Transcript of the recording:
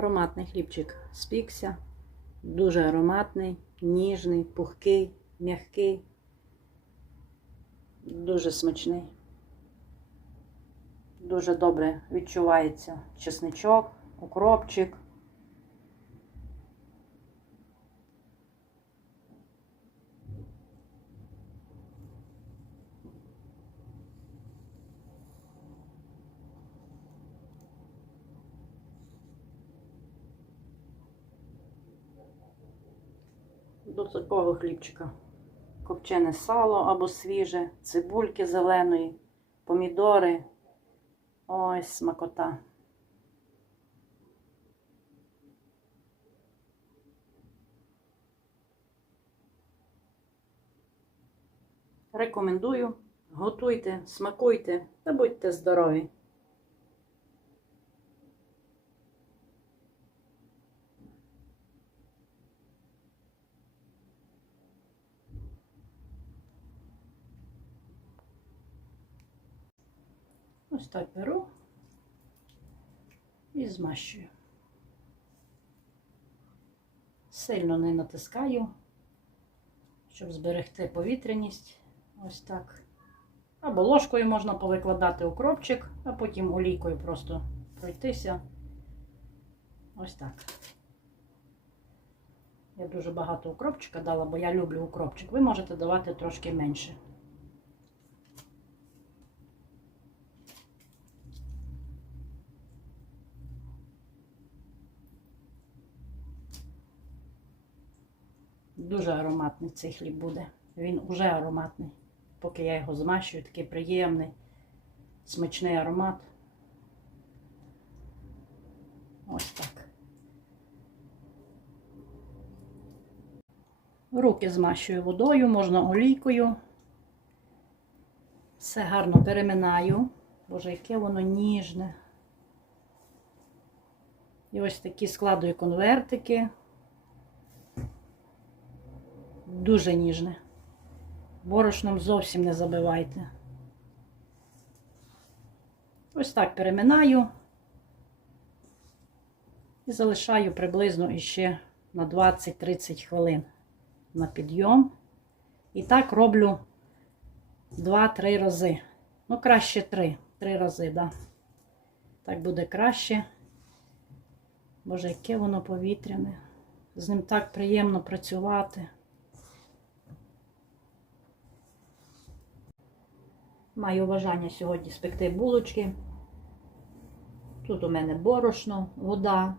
Ароматний хлібчик спікся. Дуже ароматний, ніжний, пухкий, м'який. Дуже смачний. Дуже добре відчувається чесничок, укропчик. До такого хлібчика. Копчене сало або свіже, цибульки зеленої, помідори. Ой, смакота. Рекомендую. Готуйте, смакуйте та будьте здорові. Ось так беру і змащую. Сильно не натискаю, щоб зберегти повітряність. Ось так. Або ложкою можна повикладати укропчик, а потім олійкою просто пройтися. Ось так. Я дуже багато укропчика дала, бо я люблю укропчик. Ви можете давати трошки менше. Дуже ароматний цей хліб буде. Він уже ароматний. Поки я його змащую, такий приємний, смачний аромат. Ось так. Руки змащую водою, можна олійкою. Все гарно переминаю. Боже, яке воно ніжне. І ось такі складую конвертики. Дуже ніжне. Борошном зовсім не забивайте. Ось так переминаю і залишаю приблизно іще на 20-30 хвилин на підйом. І так роблю 2-3 рази. Ну, краще 3. 3 рази, да. Так буде краще. Боже, яке воно повітряне. З ним так приємно працювати. Маю бажання сьогодні спекти булочки. Тут у мене борошно, вода.